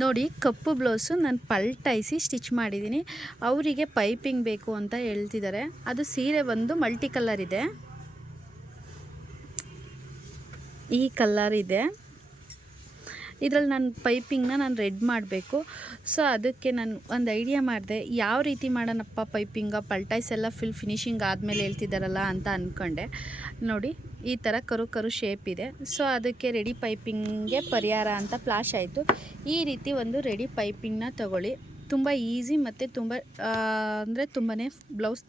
ನೋಡಿ, ಕಪ್ಪು ಬ್ಲೌಸು ನಾನು ಪಲ್ಟಾಯಿಸಿ ಸ್ಟಿಚ್ ಮಾಡಿದ್ದೀನಿ ಅವರಿಗೆ ಪೈಪಿಂಗ್ ಬೇಕು ಅಂತ ಹೇಳ್ತಿದ್ದಾರೆ ಅದು ಸೀರೆ ಬಂದು ಮಲ್ಟಿ ಕಲರ್ ಇದೆ. ಈ ಕಲರ್ ಇದೆ. ಇದರಲ್ಲಿ ನಾನು ಪೈಪಿಂಗ್ನ ನಾನು ರೆಡ್ ಮಾಡಬೇಕು. ಸೊ, ಅದಕ್ಕೆ ನಾನು ಒಂದು ಐಡಿಯಾ ಮಾಡಿದೆ, ಯಾವ ರೀತಿ ಮಾಡೋಣಪ್ಪ ಪೈಪಿಂಗ? ಪಲ್ಟೈಸ್ ಎಲ್ಲ ಫುಲ್ ಫಿನಿಶಿಂಗ್ ಆದಮೇಲೆ ಹೇಳ್ತಿದ್ದಾರಲ್ಲ ಅಂತ ಅಂದ್ಕೊಂಡೆ ನೋಡಿ, ಈ ಥರ ಕರು ಕರು ಶೇಪ್ ಇದೆ. ಸೊ, ಅದಕ್ಕೆ ರೆಡಿ ಪೈಪಿಂಗ್ಗೆ ಪರಿಹಾರ ಅಂತ ಫ್ಲಾಶ್ ಆಯಿತು. ಈ ರೀತಿ ಒಂದು ರೆಡಿ ಪೈಪಿಂಗ್ನ ತಗೊಳ್ಳಿ. ತುಂಬ ಈಸಿ ಮತ್ತು ತುಂಬ ಅಂದರೆ ತುಂಬಾ ಬ್ಲೌಸ್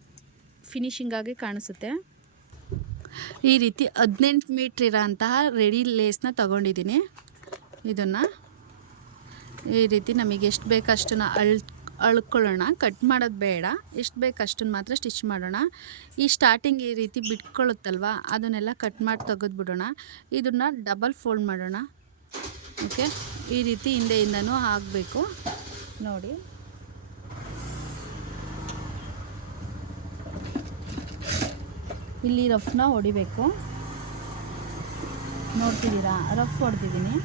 ಫಿನಿಶಿಂಗ್ ಆಗಿ ಕಾಣಿಸುತ್ತೆ. ಈ ರೀತಿ ಹದಿನೆಂಟು ಮೀಟ್ರ್ ಇರೋ ಅಂತಹ ರೆಡಿ ಲೇಸ್ನ ತಗೊಂಡಿದ್ದೀನಿ. ಇದನ್ನು ಈ ರೀತಿ ನಮಗೆ ಎಷ್ಟು ಬೇಕು ಅಷ್ಟನ್ನು ಅಳ್, ಅಳ್ಕೊಳ್ಳೋಣ. ಕಟ್ ಮಾಡೋದು ಬೇಡ. ಎಷ್ಟು ಬೇಕು ಅಷ್ಟನ್ನು ಮಾತ್ರ ಸ್ಟಿಚ್ ಮಾಡೋಣ. ಈ ಸ್ಟಾರ್ಟಿಂಗ್ ಈ ರೀತಿ ಬಿಟ್ಕೊಳ್ಳುತ್ತಲ್ವ ಅದನ್ನೆಲ್ಲ ಕಟ್ ಮಾಡಿ ತೆಗೆದ್ಬಿಡೋಣ. ಇದನ್ನು ಡಬಲ್ ಫೋಲ್ಡ್ ಮಾಡೋಣ. ಓಕೆ? ಈ ರೀತಿ ಹಿಂದೆಯಿಂದನೂ ಆಗಬೇಕು. ನೋಡಿ. ಇಲ್ಲಿ ರಫ್ನ ಹೊಡಿಬೇಕು. ನೋಡ್ತಿದ್ದೀರಾ? ರಫ್ ಹೊಡೆದಿದ್ದೀನಿ.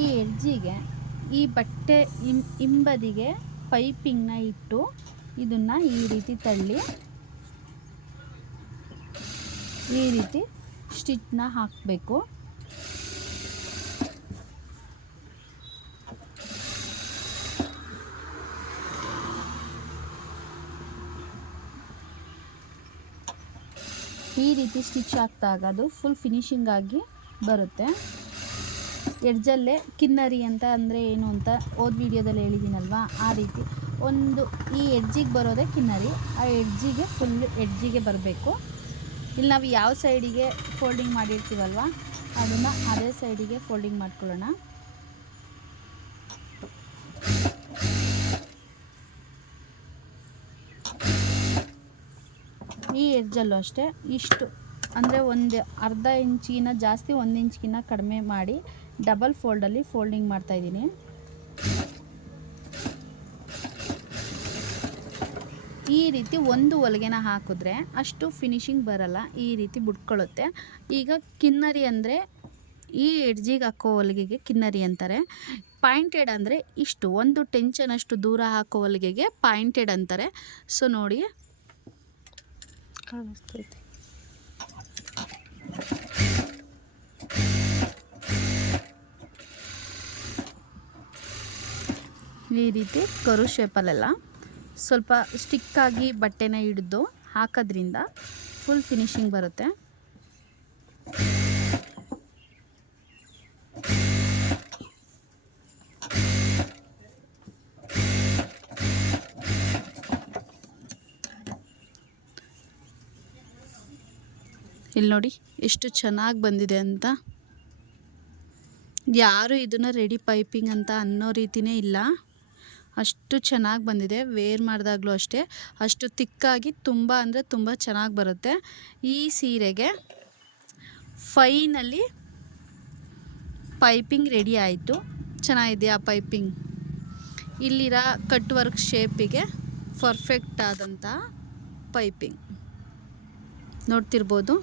ಈ ಎಡ್ಜಿಗೆ, ಈ ಬಟ್ಟೆ ಹಿಂಬದಿಗೆ ಪೈಪಿಂಗ್ನ ಇಟ್ಟು ಇದನ್ನು ಈ ರೀತಿ ತಳ್ಳಿ, ಈ ರೀತಿ ಸ್ಟಿಚ್ನ ಹಾಕಬೇಕು. ಈ ರೀತಿ ಸ್ಟಿಚ್ ಹಾಕಿದಾಗ ಅದು ಫುಲ್ ಫಿನಿಶಿಂಗ್ ಆಗಿ ಬರುತ್ತೆ. ಎಡ್ಜಲ್ಲೇ ಕಿನ್ನರಿ ಅಂತ ಅಂದರೆ ಏನು ಅಂತ ಓದ್ ವಿಡಿಯೋದಲ್ಲಿ ಹೇಳಿದ್ದೀನಲ್ವಾ? ಆ ರೀತಿ. ಒಂದು ಈ ಎಡ್ಜಿಗೆ ಬರೋದೇ ಕಿನ್ನರಿ, ಆ ಎಡ್ಜಿಗೆ ಫುಲ್ ಎಡ್ಜಿಗೆ ಬರಬೇಕು. ಇಲ್ಲಿ ನಾವು ಯಾವ ಸೈಡಿಗೆ ಫೋಲ್ಡಿಂಗ್ ಮಾಡಿರ್ತೀವಲ್ವ? ಅದನ್ನು ಅದೇ ಸೈಡಿಗೆ ಫೋಲ್ಡಿಂಗ್ ಮಾಡ್ಕೊಳ್ಳೋಣ. ಈ ಎಡ್ಜಲ್ಲೂ ಅಷ್ಟೇ, ಇಷ್ಟು. ಅಂದರೆ ಒಂದು ಅರ್ಧ ಇಂಚಿಗಿನ ಜಾಸ್ತಿ, ಒಂದು ಇಂಚಿಗಿನ ಕಡಿಮೆ ಮಾಡಿ ಡಬಲ್ ಫೋಲ್ಡಲ್ಲಿ ಫೋಲ್ಡಿಂಗ್ ಮಾಡ್ತಾಯಿದ್ದೀನಿ ಈ ರೀತಿ ಒಂದು ಹೊಲಿಗೆನ ಹಾಕಿದ್ರೆ ಅಷ್ಟು ಫಿನಿಶಿಂಗ್ ಬರಲ್ಲ, ಈ ರೀತಿ ಬಿಟ್ಕೊಳ್ಳುತ್ತೆ. ಈಗ ಕಿನ್ನರಿ ಅಂದರೆ ಈ ಎಡ್ಜಿಗೆ ಹಾಕೋ ಹೊಲಿಗೆಗೆ ಕಿನ್ನರಿ ಅಂತಾರೆ. ಪಾಯಿಂಟೆಡ್ ಅಂದರೆ ಇಷ್ಟು, ಒಂದು ಟೆನ್ಷನ್ ಅಷ್ಟು ದೂರ ಹಾಕೋ ಹೊಲಿಗೆಗೆ ಪಾಯಿಂಟೆಡ್ ಅಂತಾರೆ. ಸೊ ನೋಡಿ. ಕಾಣಿಸ್ತೈತೆ ಈ ರೀತಿ ಕರು ಶೇಪಲ್ಲೆಲ್ಲ ಸ್ವಲ್ಪ ಸ್ಟಿಕ್ಕಾಗಿ ಬಟ್ಟೆನ ಹಿಡಿದು ಹಾಕೋದ್ರಿಂದ ಫುಲ್ ಫಿನಿಶಿಂಗ್ ಬರುತ್ತೆ. ಇಲ್ಲಿ ನೋಡಿ, ಎಷ್ಟು ಚೆನ್ನಾಗಿ ಬಂದಿದೆ ಅಂತ. ಯಾರು ಇದನ್ನು ರೆಡಿ ಪೈಪಿಂಗ್ ಅಂತ ಅನ್ನೋ ರೀತಿಯೇ ಇಲ್ಲ. ಅಷ್ಟು ಚೆನ್ನಾಗಿ ಬಂದಿದೆ ವೇರ್ ಮಾಡಿದಾಗಲೂ ಅಷ್ಟೇ. ಅಷ್ಟು ತಿಕ್ಕಾಗಿ ತುಂಬ ಅಂದರೆ ತುಂಬ ಚೆನ್ನಾಗಿ ಬರುತ್ತೆ. ಈ ಸೀರೆಗೆ ಫೈನಲ್ಲಿ ಪೈಪಿಂಗ್ ರೆಡಿ ಆಯಿತು. ಚೆನ್ನಾಗಿದೆಯಾ ಪೈಪಿಂಗ್ ಇಲ್ಲಿರೋ ಕಟ್ ವರ್ಕ್ ಶೇಪಿಗೆ ಪರ್ಫೆಕ್ಟ್ ಆದಂಥ ಪೈಪಿಂಗ್ ನೋಡ್ತಿರ್ಬೋದು.